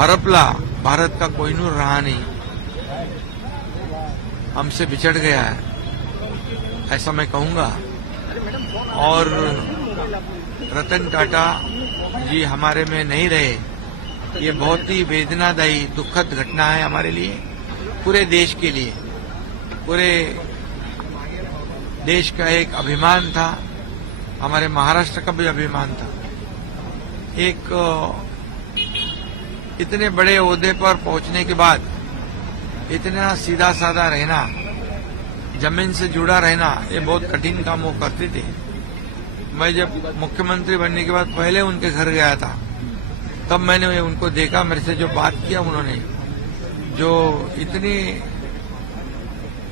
हड़पला भारत का कोहिनूर रहा नहीं, हमसे बिछड़ गया है, ऐसा मैं कहूंगा। और रतन टाटा जी हमारे में नहीं रहे, ये बहुत ही वेदनादायी दुखद घटना है हमारे लिए, पूरे देश के लिए। पूरे देश का एक अभिमान था, हमारे महाराष्ट्र का भी अभिमान था। एक इतने बड़े ओहदे पर पहुंचने के बाद इतना सीधा साधा रहना, जमीन से जुड़ा रहना, ये बहुत कठिन काम वो करते थे। मैं जब मुख्यमंत्री बनने के बाद पहले उनके घर गया था, तब मैंने उनको देखा, मेरे से जो बात किया उन्होंने, जो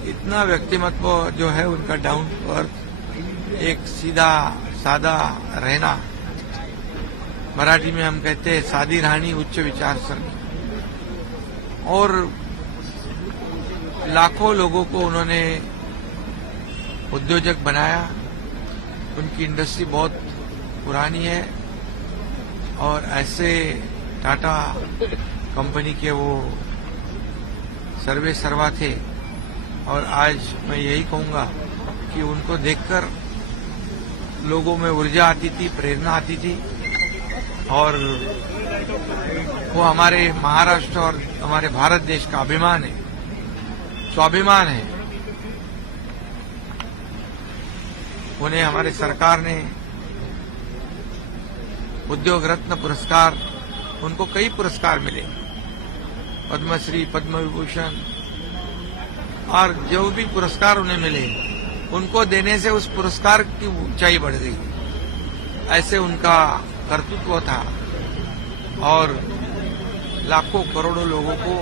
इतना व्यक्तिमत्व जो है उनका, डाउन टू अर्थ, एक सीधा सादा रहना, मराठी में हम कहते हैं सादी राहणी, उच्च विचारसरणी। और लाखों लोगों को उन्होंने उद्योजक बनाया। उनकी इंडस्ट्री बहुत पुरानी है और ऐसे टाटा कंपनी के वो सर्वे सर्वा थे। और आज मैं यही कहूंगा कि उनको देखकर लोगों में ऊर्जा आती थी, प्रेरणा आती थी। और वो हमारे महाराष्ट्र और हमारे भारत देश का अभिमान है, स्वाभिमान है। उन्हें हमारे सरकार ने उद्योग रत्न पुरस्कार, उनको कई पुरस्कार मिले, पद्मश्री, पद्म विभूषण, और जो भी पुरस्कार उन्हें मिले, उनको देने से उस पुरस्कार की ऊंचाई बढ़ गई। ऐसे उनका कर्तृत्व था। और लाखों करोड़ों लोगों को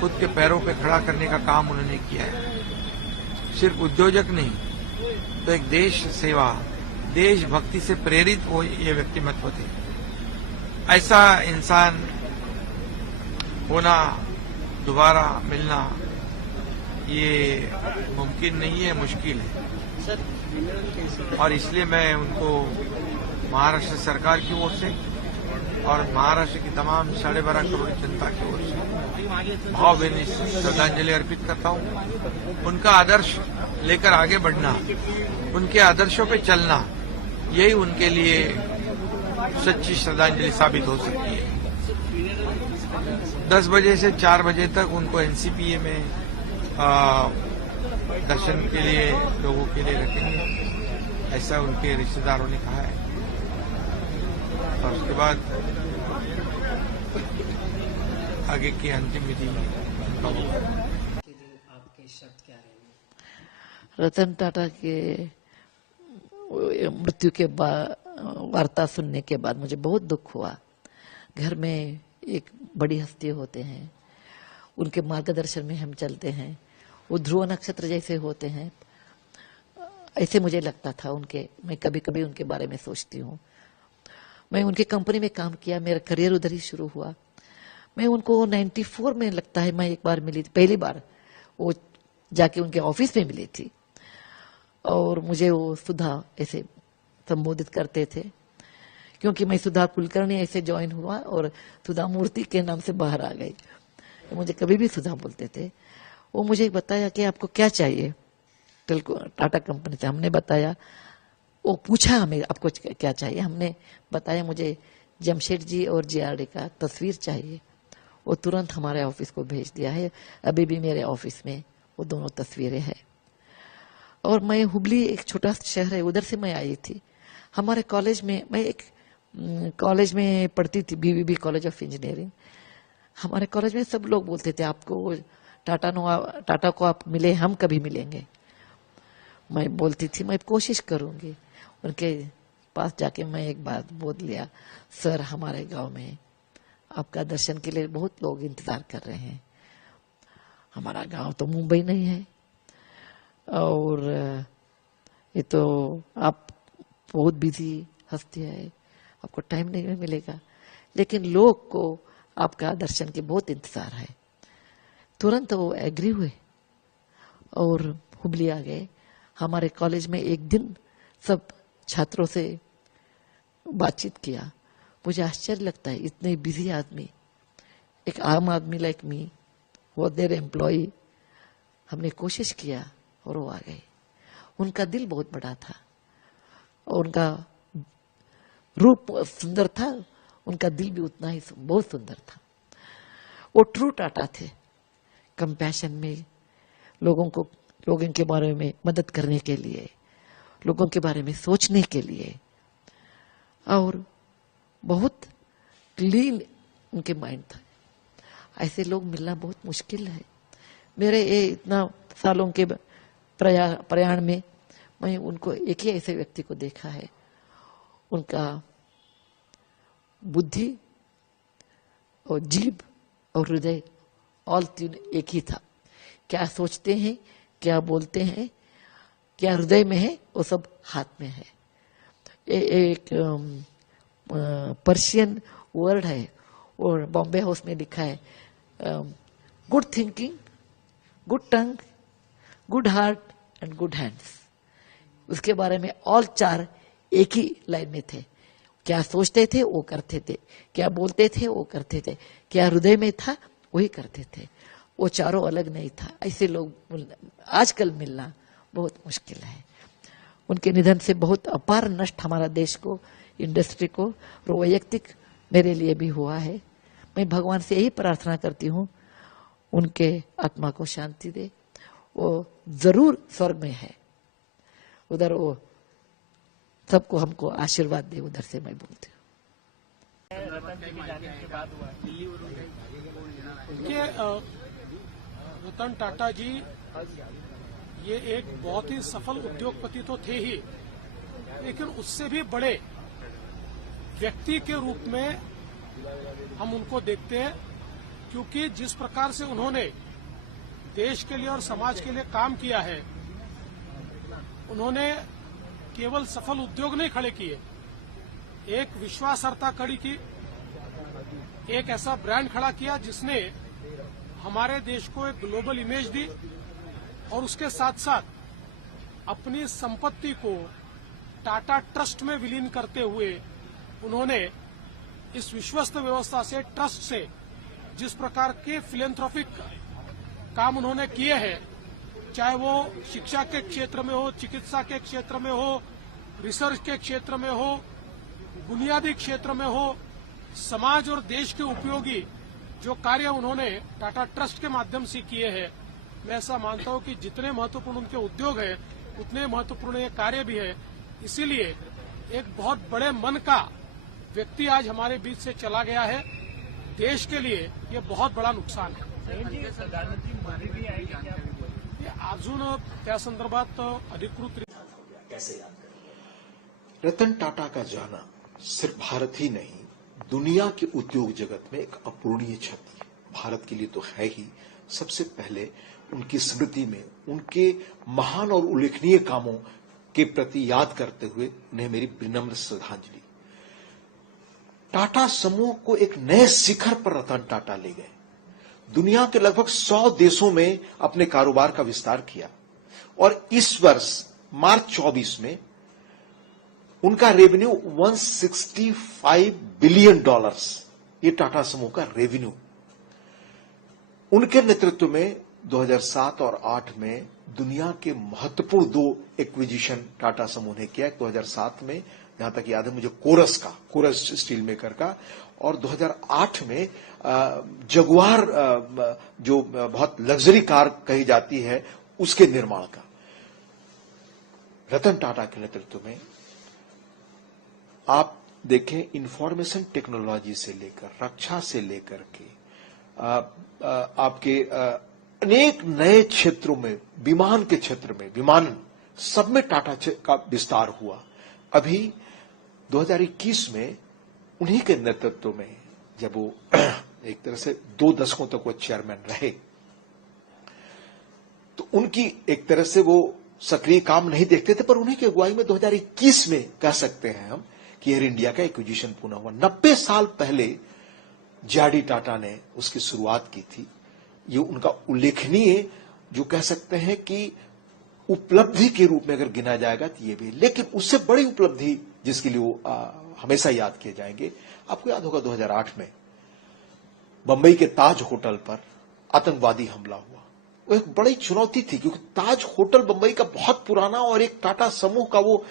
खुद के पैरों पे खड़ा करने का काम उन्होंने किया है। सिर्फ उद्योजक नहीं, तो एक देश सेवा, देशभक्ति से प्रेरित वो ये व्यक्तिमत्व थे। ऐसा इंसान होना, दोबारा मिलना, ये मुमकिन नहीं है, मुश्किल है। और इसलिए मैं उनको महाराष्ट्र सरकार की ओर से और महाराष्ट्र की तमाम 12.5 करोड़ जनता की ओर से भावभीनी श्रद्धांजलि अर्पित करता हूं। उनका आदर्श लेकर आगे बढ़ना, उनके आदर्शों पे चलना, यही उनके लिए सच्ची श्रद्धांजलि साबित हो सकती है। 10 बजे से 4 बजे तक उनको एनसीपीए में दर्शन के लिए लोगों के लिए रखेंगे, ऐसा उनके रिश्तेदारों ने कहा है। और उसके बाद आगे की अंतिम विधि आपके शब्द क्या रहेंगे? रतन टाटा के मृत्यु के बाद, वार्ता सुनने के बाद मुझे बहुत दुख हुआ। घर में एक बड़ी हस्ती होते हैं, उनके मार्गदर्शन में हम चलते हैं, वो ध्रुव नक्षत्र जैसे होते हैं, ऐसे मुझे लगता था उनके। मैं कभी कभी उनके बारे में सोचती हूँ। मैं उनके कंपनी में काम किया, मेरा करियर उधर ही शुरू हुआ। मैं उनको 94 में लगता है मैं एक बार मिली थी, पहली बार वो जाके उनके ऑफिस में मिली थी। और मुझे वो सुधा ऐसे संबोधित करते थे, क्योंकि मैं सुधा कुलकर्णी ऐसे ज्वाइन हुआ और सुधा मूर्ति के नाम से बाहर आ गई। तो मुझे कभी भी सुधा बोलते थे। वो मुझे बताया कि आपको क्या चाहिए टाटा कंपनी से। हमने बताया, वो पूछा हमें आपको क्या चाहिए, हमने बताया मुझे जमशेद जी और जेआरडी का तस्वीर चाहिए। वो तुरंत हमारे ऑफिस को भेज दिया है। अभी भी मेरे ऑफिस में वो दोनों तस्वीरें हैं। और मैं हुबली, एक छोटा शहर है, उधर से मैं आई थी। हमारे कॉलेज में, मैं एक कॉलेज में पढ़ती थी, बीबीबी कॉलेज ऑफ इंजीनियरिंग। हमारे कॉलेज में सब लोग बोलते थे आपको टाटा को आप मिले, हम कभी मिलेंगे। मैं बोलती थी मैं कोशिश करूंगी। उनके पास जाके मैं एक बात बोल लिया, सर हमारे गांव में आपका दर्शन के लिए बहुत लोग इंतजार कर रहे हैं। हमारा गांव तो मुंबई नहीं है और ये तो आप बहुत बिजी हस्ती है, आपको टाइम नहीं मिलेगा, लेकिन लोग को आपका दर्शन के बहुत इंतजार है। तुरंत वो एग्री हुए और हुबली आ गए। हमारे कॉलेज में एक दिन सब छात्रों से बातचीत किया। मुझे आश्चर्य लगता है, इतने बिजी आदमी एक आम आदमी लाइक मी, वो देर एम्प्लॉय, हमने कोशिश किया और वो आ गए। उनका दिल बहुत बड़ा था और उनका रूप सुंदर था, उनका दिल भी उतना ही बहुत सुंदर था। वो ट्रू टाटा थे, कंपैशन में, लोगों के बारे में मदद करने के लिए, लोगों के बारे में सोचने के लिए, और बहुत क्लीन उनके माइंड था। ऐसे लोग मिलना बहुत मुश्किल है। मेरे ये इतना सालों के प्रयाण में मैं उनको एक ही ऐसे व्यक्ति को देखा है। उनका बुद्धि और जीभ और हृदय ऑल तीन एक ही था। क्या सोचते हैं, क्या बोलते हैं, क्या हृदय में है, वो सब हाथ में है। एक पर्शियन वर्ड है और बॉम्बे हाउस में लिखा है, good thinking, good tongue, good heart and good hands. उसके बारे में ऑल चार एक ही लाइन में थे। क्या सोचते थे वो करते थे, क्या बोलते थे वो करते थे, क्या हृदय में था वही करते थे। वो चारों अलग नहीं था। ऐसे लोग आजकल मिलना बहुत मुश्किल है। उनके निधन से बहुत अपार नष्ट हमारा देश को, इंडस्ट्री को और वैयक्तिक मेरे लिए भी हुआ है। मैं भगवान से यही प्रार्थना करती हूँ, उनके आत्मा को शांति दे। वो जरूर स्वर्ग में है, उधर वो सबको हमको आशीर्वाद दे, उधर से मैं बोलती हूँ। रतन टाटा जी ये एक बहुत ही सफल उद्योगपति तो थे ही, लेकिन उससे भी बड़े व्यक्ति के रूप में हम उनको देखते हैं, क्योंकि जिस प्रकार से उन्होंने देश के लिए और समाज के लिए काम किया है, उन्होंने केवल सफल उद्योग नहीं खड़े किए, एक विश्वासार्हता खड़ी की, एक ऐसा ब्रांड खड़ा किया जिसने हमारे देश को एक ग्लोबल इमेज दी, और उसके साथ साथ अपनी संपत्ति को टाटा ट्रस्ट में विलीन करते हुए उन्होंने इस विश्वस्त व्यवस्था से, ट्रस्ट से जिस प्रकार के फिलेंथ्रोपिक काम उन्होंने किए हैं, चाहे वो शिक्षा के क्षेत्र में हो, चिकित्सा के क्षेत्र में हो, रिसर्च के क्षेत्र में हो, बुनियादी क्षेत्र में हो, समाज और देश के उपयोगी जो कार्य उन्होंने टाटा ट्रस्ट के माध्यम से किए हैं, मैं ऐसा मानता हूं कि जितने महत्वपूर्ण उनके उद्योग है उतने महत्वपूर्ण ये कार्य भी है। इसीलिए एक बहुत बड़े मन का व्यक्ति आज हमारे बीच से चला गया है। देश के लिए ये बहुत बड़ा नुकसान है। अजून त्या संदर्भात अधिकृत रतन टाटा का जाना सिर्फ भारत ही नहीं, दुनिया के उद्योग जगत में एक अपूरणीय क्षति है। भारत के लिए तो है ही, सबसे पहले उनकी स्मृति में उनके महान और उल्लेखनीय कामों के प्रति याद करते हुए उन्हें मेरी विनम्र श्रद्धांजलि। टाटा समूह को एक नए शिखर पर रतन टाटा ले गए। दुनिया के लगभग 100 देशों में अपने कारोबार का विस्तार किया और इस वर्ष मार्च 24 में उनका रेवेन्यू $165 बिलियन, ये टाटा समूह का रेवेन्यू। उनके नेतृत्व में 2007 और 2008 में दुनिया के महत्वपूर्ण 2 एक्विजिशन टाटा समूह ने किया। 2007 में यहां तक याद है मुझे कोरस स्टील मेकर का, और 2008 में जगुआर जो बहुत लग्जरी कार कही जाती है उसके निर्माण का। रतन टाटा के नेतृत्व में आप देखें, इंफॉर्मेशन टेक्नोलॉजी से लेकर, रक्षा से लेकर के आपके अनेक नए क्षेत्रों में, विमान के क्षेत्र में, विमानन सब में टाटा का विस्तार हुआ। अभी 2021 में उन्हीं के नेतृत्व में, जब वो एक तरह से 2 दशकों तक वो चेयरमैन रहे, तो उनकी एक तरह से वो सक्रिय काम नहीं देखते थे, पर उन्हीं की अगुवाई में 2021 में कह सकते हैं हम कि एयर इंडिया का एक्विजिशन पुनः हुआ। 90 साल पहले जेआरडी टाटा ने उसकी शुरुआत की थी। ये उनका उल्लेखनीय, जो कह सकते हैं कि उपलब्धि के रूप में अगर गिना जाएगा तो ये भी, लेकिन उससे बड़ी उपलब्धि जिसके लिए वो हमेशा याद किए जाएंगे, आपको याद होगा 2008 में बंबई के ताज होटल पर आतंकवादी हमला हुआ। वो एक बड़ी चुनौती थी, क्योंकि ताज होटल बंबई का बहुत पुराना और एक टाटा समूह का वो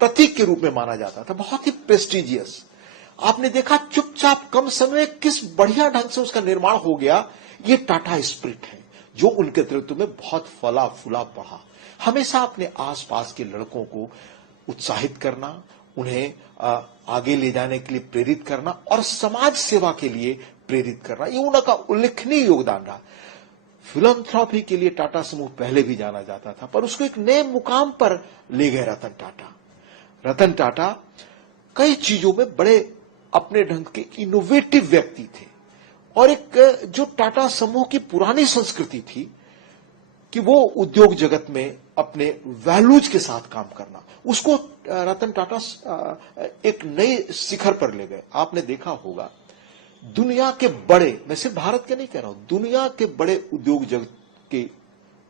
प्रतीक के रूप में माना जाता था, बहुत ही प्रेस्टिजियस। आपने देखा चुपचाप कम समय में किस बढ़िया ढंग से उसका निर्माण हो गया। ये टाटा स्पिरिट है जो उनके नेतृत्व में बहुत फला फूला बढ़ा। हमेशा अपने आसपास के लड़कों को उत्साहित करना, उन्हें आगे ले जाने के लिए प्रेरित करना और समाज सेवा के लिए प्रेरित करना, ये उनका उल्लेखनीय योगदान रहा। फिलैंथ्रोपी के लिए टाटा समूह पहले भी जाना जाता था, पर उसको एक नए मुकाम पर ले गए रतन टाटा। रतन टाटा कई चीजों में बड़े अपने ढंग के इनोवेटिव व्यक्ति थे, और एक जो टाटा समूह की पुरानी संस्कृति थी कि वो उद्योग जगत में अपने वैल्यूज के साथ काम करना, उसको रतन टाटा एक नए शिखर पर ले गए। आपने देखा होगा दुनिया के बड़े, मैं सिर्फ भारत के नहीं कह रहा हूं, दुनिया के बड़े उद्योग जगत के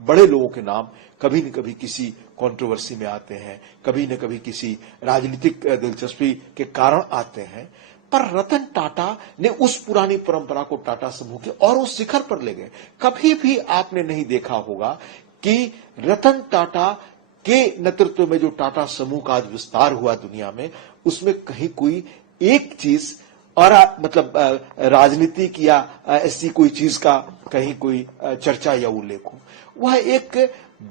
बड़े लोगों के नाम कभी न कभी किसी कंट्रोवर्सी में आते हैं, कभी न कभी किसी राजनीतिक दिलचस्पी के कारण आते हैं, पर रतन टाटा ने उस पुरानी परंपरा को टाटा समूह के और उस शिखर पर ले गए। कभी भी आपने नहीं देखा होगा कि रतन टाटा के नेतृत्व में जो टाटा समूह का आज विस्तार हुआ दुनिया में, उसमें कहीं कोई एक चीज और मतलब राजनीतिक या ऐसी कोई चीज का कहीं कोई चर्चा या उल्लेख हो। वह एक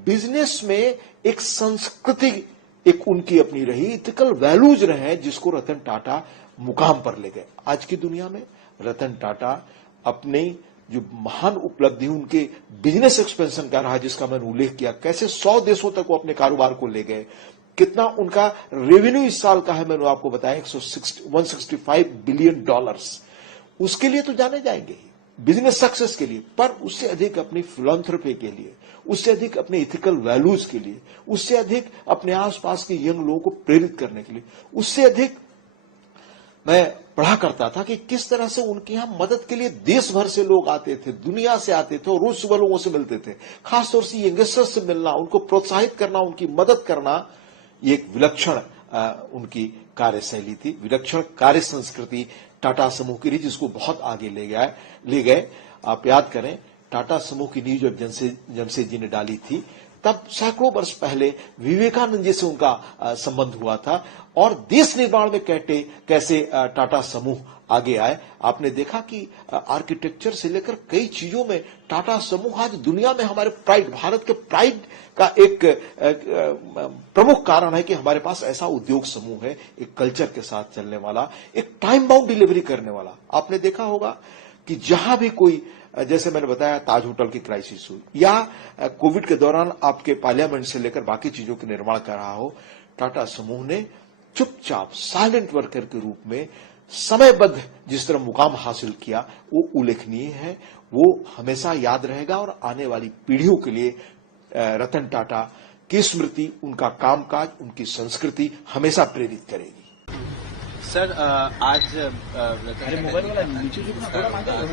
बिजनेस में एक संस्कृति, एक उनकी अपनी रही, इथिकल वैल्यूज रहे, जिसको रतन टाटा मुकाम पर ले गए। आज की दुनिया में रतन टाटा अपनी जो महान उपलब्धि उनके बिजनेस एक्सपेंशन का रहा, जिसका मैंने उल्लेख किया, कैसे 100 देशों तक वो अपने कारोबार को ले गए, कितना उनका रेवेन्यू इस साल का है, मैंने आपको बताया 165 बिलियन डॉलर्स। उसके लिए तो जाने जाएंगे बिजनेस सक्सेस के लिए, पर उससे अधिक अपनी फिलैंथ्रोपी के लिए, उससे अधिक अपने इथिकल वैल्यूज के लिए, उससे अधिक अपने आसपास के यंग लोगों को प्रेरित करने के लिए, उससे अधिक मैं पढ़ा करता था कि किस तरह से उनके यहां मदद के लिए देश भर से लोग आते थे, दुनिया से आते थे और रोज सुबह लोगों से मिलते थे। खासतौर से यंगस्टर्स से मिलना, उनको प्रोत्साहित करना, उनकी मदद करना, ये एक विलक्षण उनकी कार्यशैली थी, विलक्षण कार्य संस्कृति टाटा समूह की रही, जिसको बहुत आगे ले गए। आप याद करें टाटा समूह की नींव जब जमशेदजी ने डाली थी, तब सैकड़ों वर्ष पहले विवेकानंद जी से उनका संबंध हुआ था, और देश निर्माण में कैसे टाटा समूह आगे आए। आपने देखा कि आर्किटेक्चर से लेकर कई चीजों में टाटा समूह आज दुनिया में हमारे प्राइड, भारत के प्राइड का एक प्रमुख कारण है कि हमारे पास ऐसा उद्योग समूह है, एक कल्चर के साथ चलने वाला, एक टाइम बाउंड डिलीवरी करने वाला। आपने देखा होगा कि जहां भी कोई, जैसे मैंने बताया ताज होटल की क्राइसिस हुई, या कोविड के दौरान आपके पार्लियामेंट से लेकर बाकी चीजों के निर्माण कर रहा हो, टाटा समूह ने चुपचाप साइलेंट वर्कर के रूप में समयबद्ध जिस तरह मुकाम हासिल किया, वो उल्लेखनीय है, वो हमेशा याद रहेगा, और आने वाली पीढ़ियों के लिए रतन टाटा की स्मृति, उनका कामकाज, उनकी संस्कृति हमेशा प्रेरित करेगी। सर, आज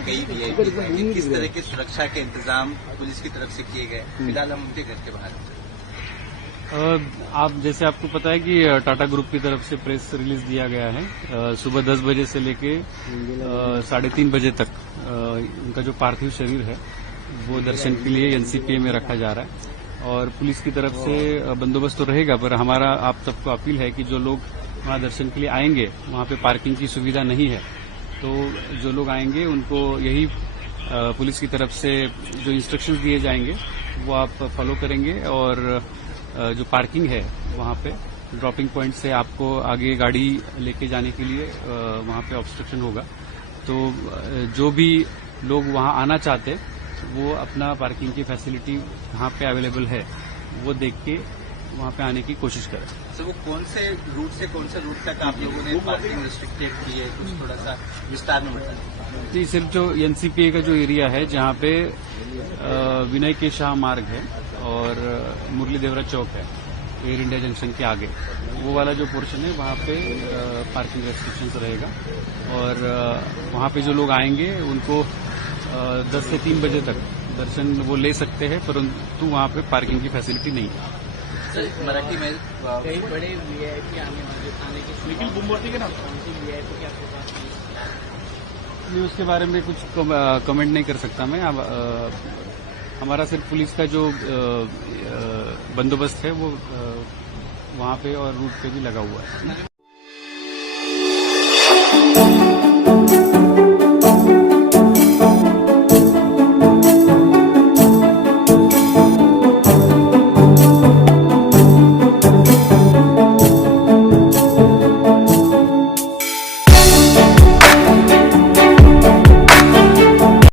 कई वीआईपी, किस तरह की सुरक्षा के इंतजाम पुलिस की तरफ से किए गए? फिलहाल हम उनके घर के बाहर हैं। आप जैसे आपको पता है कि टाटा ग्रुप की तरफ से प्रेस रिलीज दिया गया है। सुबह 10 बजे से लेके 3:30 बजे तक उनका जो पार्थिव शरीर है वो दर्शन के लिए एनसीपीए में रखा जा रहा है, और पुलिस की तरफ से बंदोबस्त तो रहेगा, पर हमारा आप सबको अपील है कि जो लोग वहां दर्शन के लिए आएंगे, वहां पे पार्किंग की सुविधा नहीं है, तो जो लोग आएंगे उनको यही पुलिस की तरफ से जो इंस्ट्रक्शंस दिए जाएंगे वो आप फॉलो करेंगे, और जो पार्किंग है वहां पे ड्रॉपिंग पॉइंट से आपको आगे गाड़ी लेके जाने के लिए वहां पे ऑब्स्ट्रक्शन होगा। तो जो भी लोग वहां आना चाहते वो अपना पार्किंग की फैसिलिटी कहाँ पे अवेलेबल है वो देख के वहां पे आने की कोशिश करें। तो वो कौन से रूट तक आप लोगों ने पार्किंग रिस्ट्रिक्टेड की है, कुछ थोड़ा सा विस्तार में बताएं। जी, सिर्फ जो एनसीपीए का जो एरिया है जहाँ पे विनय के शाह मार्ग है और मुरली देवरा चौक है, एयर इंडिया जंक्शन के आगे, वो वाला जो पोर्शन है वहाँ पे पार्किंग रेस्ट्रिक्शंस रहेगा, और वहाँ पे जो लोग आएंगे उनको 10 से 3 बजे तक दर्शन वो ले सकते हैं, परंतु वहाँ पे पार्किंग की फैसिलिटी नहीं है। मराठी में कई बड़े वीआईपी आने की, लेकिन बुम्बर्ती के नाम वीआईपी के आपके पास इसलिए उसके बारे में कुछ कमेंट नहीं कर सकता मैं। अब हमारा सिर्फ पुलिस का जो बंदोबस्त है वो वहाँ पे और रूट पे भी लगा हुआ है।